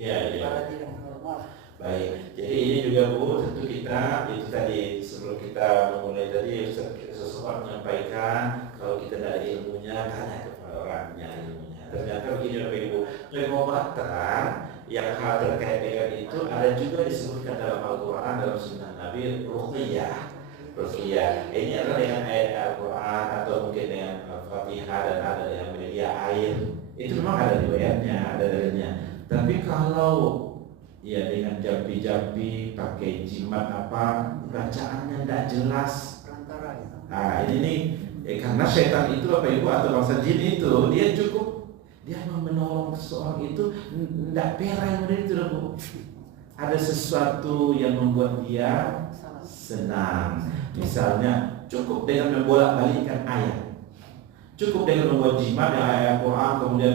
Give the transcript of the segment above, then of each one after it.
Ya, ya. Baik, jadi ini juga Bu, tentu kita itu tadi sebelum kita memulai tadi seseorang menyampaikan kalau kita tidak ada ilmunya tanya kepada orangnya ilmunya. Ternyata begini Bapak Ibu, pengobatan yang hal terkait dengan itu ada juga disebutkan dalam Al-Quran dalam Sunnah Nabi ruqyah. Ruqyah ini adalah dengan ayat Al-Quran atau mungkin dengan Al-Fatihah dan ada yang media air. Itu memang ada riwayatnya, ada darinya. Tapi kalau ya dengan jampi-jampi pakai jimat apa bacaannya tidak jelas. Nah ini karena setan itu Bapak Ibu atau bangsa jin itu dia cukup dia mau menolong seseorang itu tidak perang itu Bu. Ada sesuatu yang membuat dia senang. Misalnya cukup dengan membolak-balikkan ayat. Cukup dengan membuat jimat yang ayat Quran kemudian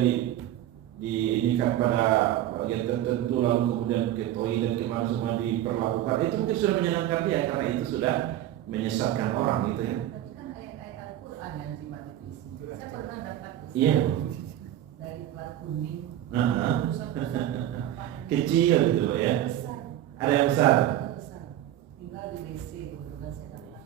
diinikan pada bagian tertentu lalu kemudian ke toilet kemana semua diperlakukan itu mungkin sudah menyenangkan dia karena itu sudah menyesatkan orang gitu ya. Tapi kan ayat-ayat Al-Quran yang jimat itu isi. Saya pernah dapat Iya. Dari plat kuning. Kecil gitu Pak ya. Besar. Ada yang besar. Tinggal di WC kebetulan saya dapat.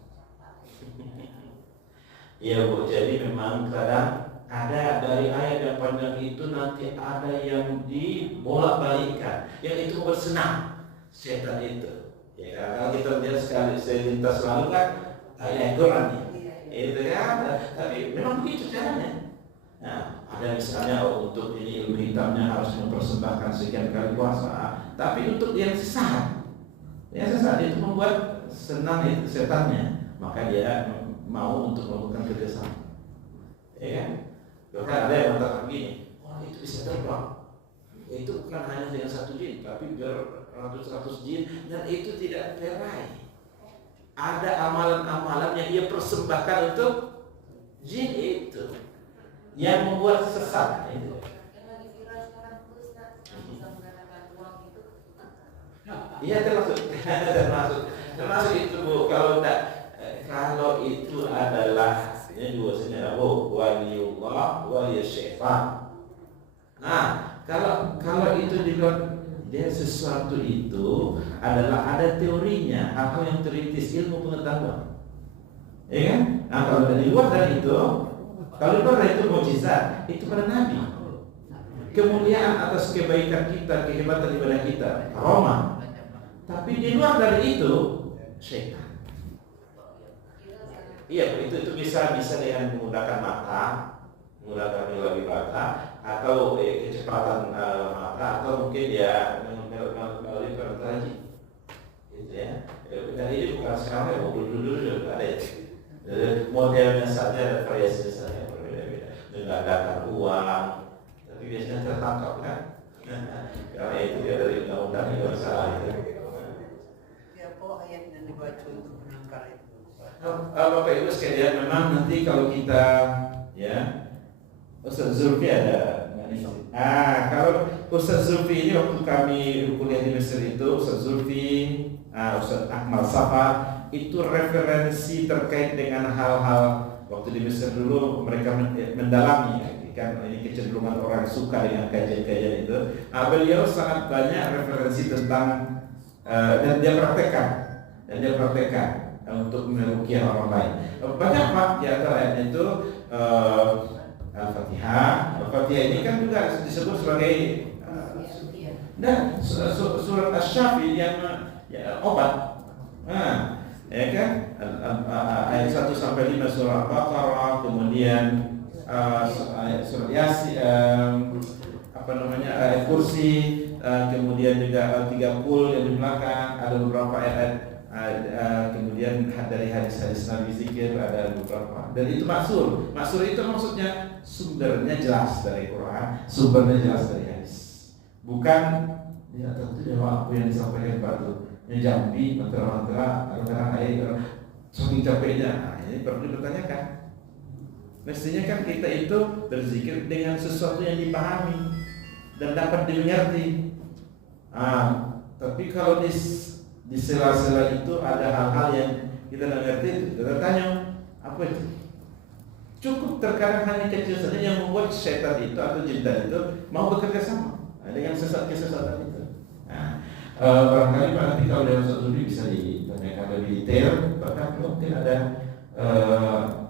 Iya Bu, jadi memang kadang ada dari ayat yang panjang itu nanti ada yang dibolak-balikkan, yang itu bersenang setan itu. Ya kalau kita lihat sekali selintas selalu kan ayat Quran itu kan, tapi memang begitu caranya. Nah, ada misalnya untuk ini ilmu hitamnya harus mempersembahkan sekian kali puasa, tapi untuk yang sesat itu membuat senang itu setannya, maka dia mau untuk melakukan kerjasama. Ya kan? Bahkan ada yang mengatakan begini, itu bisa terbang. Itu bukan hanya dengan satu jin, tapi beratus-ratus jin dan itu tidak terai. Ada amalan-amalan yang ia persembahkan untuk jin itu yang membuat sesat itu. Yang lagi viral sekarang Ustaz bisa menggunakan uang itu. Iya termasuk itu Bu. Kalau itu adalah ini dua sini waliullah walisyaitan. Nah, kalau itu dia sesuatu itu adalah ada teorinya, hal yang teoritis ilmu pengetahuan. Ya kan? Nah, kalau dari luar dari itu, kalau luar dari itu mukjizat, itu pada Nabi. Kemuliaan atas kebaikan kita, kehebatan ibadah kita, Roma. Tapi di luar dari itu, syaitan. Iya, itu bisa dengan menggunakan melalui mata atau kecepatan mata atau mungkin ya melalui perantaraan gitu ya. Dan ini bukan sekarang ya, dulu ada ya. Modelnya saja ada variasi saja berbeda-beda. Mengadakan uang, tapi biasanya tertangkap kan? Karena itu dia dari undang-undang yang bersalah itu. Siapa ayat yang dibaca untuk menangkal itu? Bapak Ibu sekalian, memang nanti kalau kita ya Ustaz Zulfi ada. Kalau Ustaz Zulfi ini waktu kami kuliah di Mesir itu Ustaz Zulfi, Ustaz Akmal Safa itu referensi terkait dengan hal-hal waktu di Mesir dulu mereka mendalami kan ini kecenderungan orang suka dengan kajian-kajian itu. Beliau sangat banyak referensi tentang dan dia praktekkan untuk meruqyah orang lain. Banyak Pak di antaranya itu Al-Fatihah. Al-Fatihah ini kan juga disebut sebagai surat Asy-Syafi yang obat. Ya kan? Ayat 1 sampai 5 surah Al-Baqarah, kemudian ayat surat Yasin, ayat kursi, kemudian juga 30 yang di belakang, ada beberapa ayat kemudian dari hadis-hadis Nabi zikir ada beberapa dan itu maksur itu maksudnya sumbernya jelas dari Quran, sumbernya jelas dari hadis, bukan ya tentu jawab yang disampaikan batu yang jambi mantra-mantra kadang-kadang ayat saking capeknya. Ini perlu dipertanyakan. Mestinya kan kita itu berzikir dengan sesuatu yang dipahami dan dapat dimengerti. Tapi kalau di sela-sela itu ada hal-hal yang kita tidak ngerti, kita tanya apa itu. Cukup terkadang hanya kecil saja yang membuat setan itu atau jin tadi itu mau bekerja sama dengan kesesatan itu. Nah, barangkali Pak nanti kalau dari Ustaz Zuhri bisa ditanyakan lebih detail, bahkan mungkin ada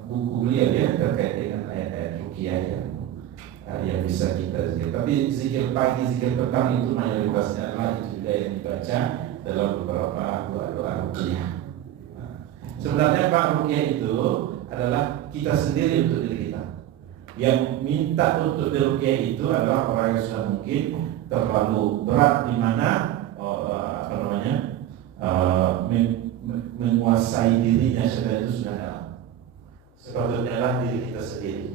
buku beliau ya terkait dengan ayat-ayat ruqyah yang bisa kita zikir. Tapi zikir pagi, zikir petang itu mayoritasnya adalah itu juga yang dibaca dalam beberapa doa-doa ruqyah. Sebenarnya Pak ruqyah itu adalah kita sendiri untuk diri kita. Yang minta untuk diruqyah itu adalah orang yang sudah mungkin terlalu berat di mana menguasai dirinya sebenarnya itu sudah dalam. Sepatutnya lah diri kita sendiri,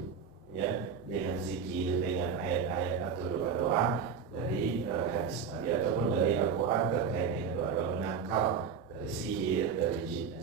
ya, dengan zikir, dengan ayat-ayat atau doa-doa dari hadis Nabi ataupun dari Al-Quran terkait dengan doa-doa menangkal dari sihir, dari jin.